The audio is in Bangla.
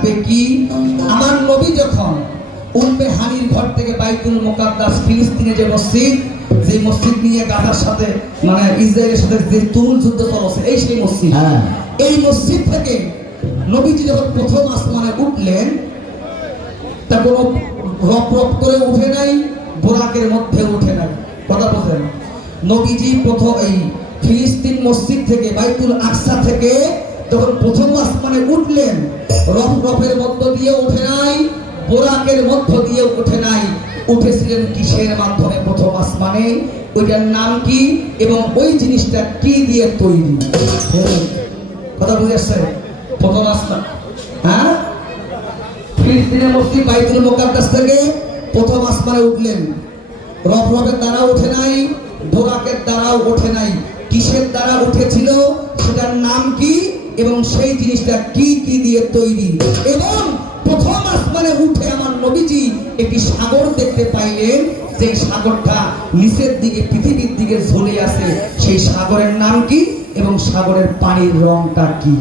থাকবে কি? আমার নবী যখন উম্মে হানির ঘর থেকে বাইতুল মুকাদ্দাস ফিলিস্তিনে যে মসজিদ, যে মসজিদ নিয়ে গাজার সাথে মানে ইসরায়েলের সাথে যে তুমুল যুদ্ধ চলছে, এই সেই মসজিদ। এই মসজিদ থেকে নবীজি যখন প্রথম আসমানে উঠলেন, তা কোনো রপ রপ করে উঠে নাই, বোরাকের মধ্যে উঠে নাই। কথা বলেন, নবীজি প্রথম এই ফিলিস্তিন মসজিদ থেকে বাইতুল আকসা থেকে যখন প্রথম আসমানে উঠলেন, রপ রপের মধ্য দিয়ে উঠে নাই, বোরাকের মধ্য দিয়ে উঠে নাই, উঠেছিলেন কিসের মাধ্যমে প্রথম আসমানে? ওইটার নাম কি এবং ওই জিনিসটা কি দিয়ে তৈরি? কথা বুঝেছে? প্রথম আসমান, হ্যাঁ, ফিলিস্তিনের মসজিদ বাইতুল মুকাদ্দাস থেকে প্রথম আসমানে উঠলেন, রব রবের দ্বারা উঠে নাই, বোরাকের দ্বারাও ওঠে নাই। কিসের দ্বারা উঠেছিল? সেটার নাম কি এবং সেই জিনিসটা কি কি দিয়ে তৈরি? এবং প্রথম আসমানে উঠে আমার নবীজি একটি সাগর দেখতে পাইলেন, যে সাগরটা নিচের দিকে পৃথিবীর দিকে ঝুলে আছে। সেই সাগরের নাম কি এবং সাগরের পানির রংটা কি?